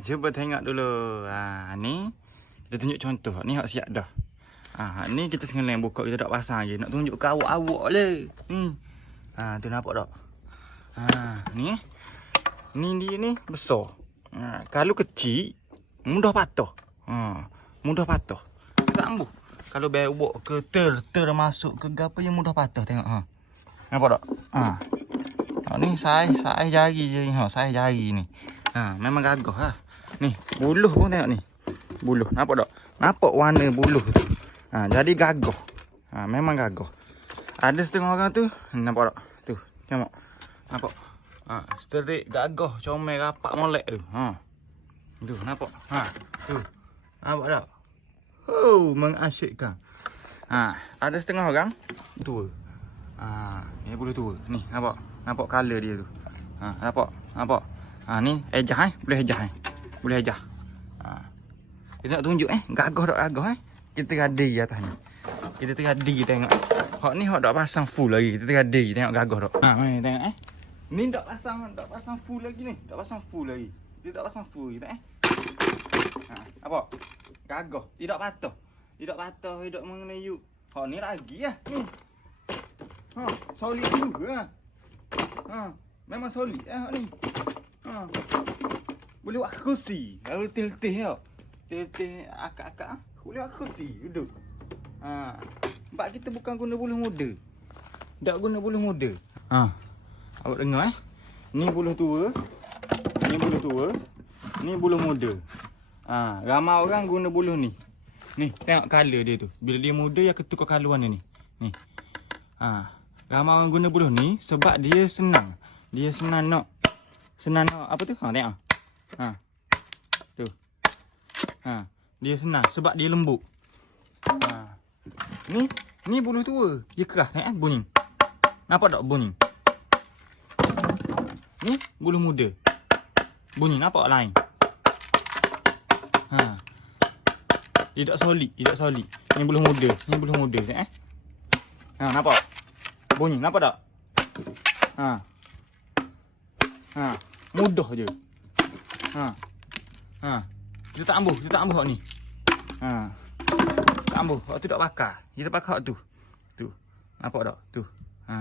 Cuba tengok dulu. Ah, ni kita tunjuk contoh. Ni hak siap dah. Ah, hak ni kita sengalang buka kita tak pasang je. Nak tunjuk ke awak-awak le. Ni. Ah, tu nampak tak? Ah, ni. Ni dia ni besar. Ah, kalau kecil mudah patah. Ah, mudah patah. Kita ambuh. Kalau bewok ke ter ter masuk ke gapo yang mudah patah tengok ha. Nampak tak? Ha. Ha ni saiz saiz jari je ha, saiz jari ni. Ha, memang gagah ha. Ni, buluh pun tengok ni. Buluh, nampak tak? Nampak warna buluh tu. Ha, jadi gagah. Ha, memang gagah. Ada setengah orang tu, nampak tak? Tu, tengok. Nampak? Ha, sterik gagah, comel rapat molek tu. Ha. Tu, nampak? Ha, tu. Nampak tak? Oh, mengasyikkan. Ha, ada setengah orang tua. Ha, ni bulu tua. Ni, nampak? Nampak color dia tu. Ha, nampak? Nampak? Ha, ni ejah eh. Boleh ejah eh. Boleh ejah. Ha. Kita nak tunjuk eh. Gagah tak gagah eh. Kita teradi atas ni. Kita teradi tengok. Hak ni hak tak pasang full lagi. Kita teradi tengok gagah tak. Ha, mari tengok eh. Ni tak pasang tak pasang full lagi ni. Tak pasang full lagi. Dia tak pasang full kita eh. Ha, apa? Gagah. Tidak patah. Tidak patah, tidak mengenai yuk. Hak ni lagi lah. Ni. Ha, solid juga. Ha, memang solid eh hak ni. Ha. Boleh buat kursi. Kalau letih-letih tau. Letih-letih akak-akak ah. Boleh buat kursi duduk. Ha. Sebab kita bukan guna buluh muda. Tak guna buluh muda. Ha. Awak dengar eh. Ni buluh tua. Ni buluh tua. Ni buluh muda. Ha, ramai orang guna buluh ni. Ni, tengok color dia tu. Bila dia muda yang ketukar color warna ni. Ni. Ha, ramai orang guna buluh ni sebab dia senang. Dia senang nak senang nak apa tu? Ha, tengok. Ha. Tu. Ha, dia senang sebab dia lembut. Ha. Ni, ni buluh tua. Dia keras tengok eh bunyi. Nampak tak bunyi? Ni buluh muda. Bunyi nampak lain. Ha. Dia tak solid, dia tak solid. Ni buluh muda, ni buluh muda tengok eh. Ha, nampak? Bunyi, nampak tak? Ha. Ha, mudah je. Ha. Ha. Kita tak ambuh, kita tak ambuh hak ni. Ha. Tak ambuh, hak tu tak bakar. Kita bakar hak tu. Tu. Nampak tak? Tu. Ha.